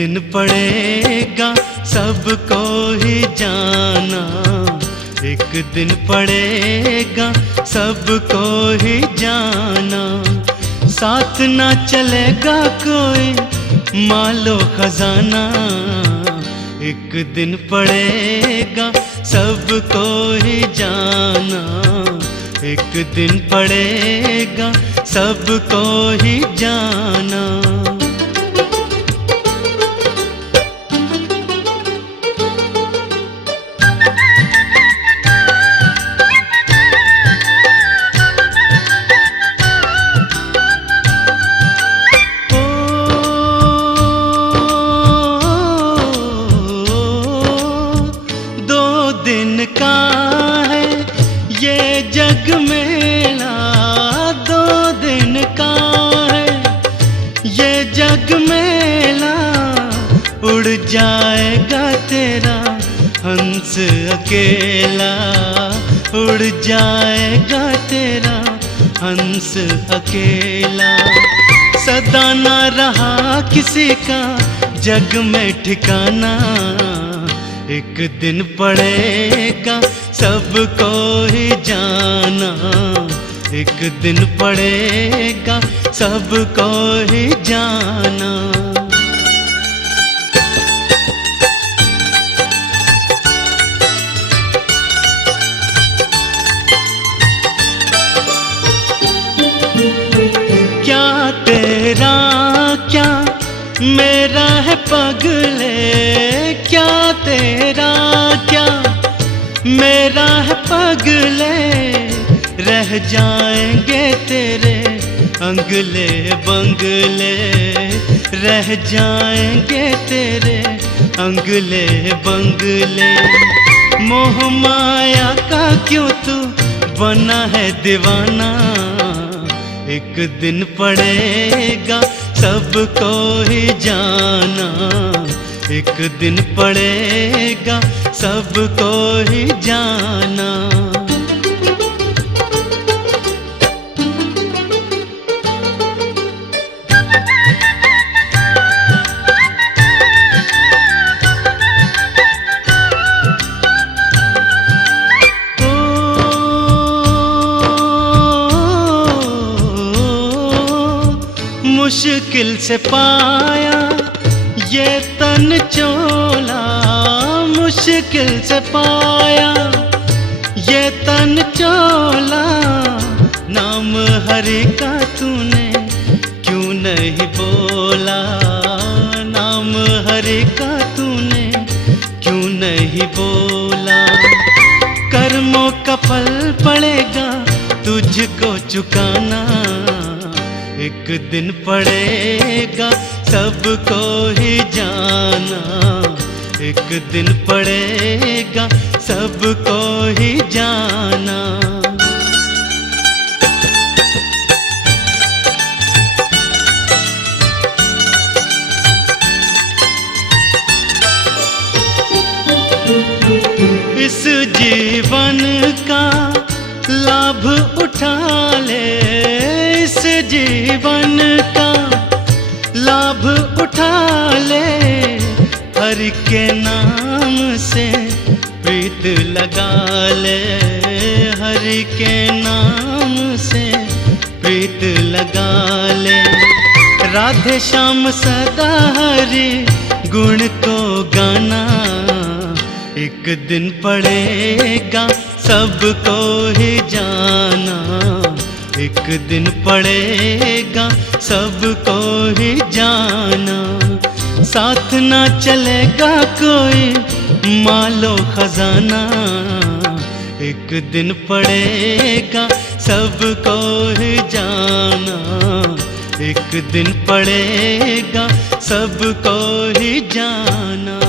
दिन पड़ेगा सबको ही जाना, एक दिन पड़ेगा सबको ही जाना। साथ ना चलेगा कोई मालो खजाना, एक दिन पड़ेगा सबको ही जाना, एक दिन पड़ेगा सबको ही जाना। दिन का है ये जग मेला, 2 दिन का है ये जग मेला। उड़ जाएगा तेरा हंस अकेला, उड़ जाएगा तेरा हंस अकेला। सदा ना रहा किसी का जग में ठिकाना, एक दिन पड़ेगा सबको ही जाना, एक दिन पड़ेगा सबको ही जाना। क्या तेरा क्या मेरा है पगले, क्या तेरा क्या मेरा है पगले। रह जाएंगे तेरे अंगले बंगले, रह जाएंगे तेरे अंगले बंगले। मोह माया का क्यों तू बना है दीवाना, एक दिन पड़ेगा सबको ही जाना, एक दिन पड़ेगा सबको ही जाना। मुश्किल से पाया ये तन चोला, मुश्किल से पाया ये तन चोला। नाम हरि का तूने क्यों नहीं बोला, नाम हरि का तूने क्यों नहीं बोला। कर्मों का फल पड़ेगा तुझको चुकाना, एक दिन पड़ेगा सबको ही जाना, एक दिन पड़ेगा सबको ही जाना। इस जीवन का लाभ उठा ले, इस जीवन का लाभ उठा ले। हरि के नाम से प्रीत लगा ले, हरि के नाम से प्रीत लगा ले। राधे श्याम सदा हरि गुण को गाना, एक दिन पड़ेगा सबको ही जाना, एक दिन पड़ेगा सबको ही जाना। साथ ना चलेगा कोई मालो खजाना, एक दिन पड़ेगा सबको ही जाना, एक दिन पड़ेगा सबको ही जाना।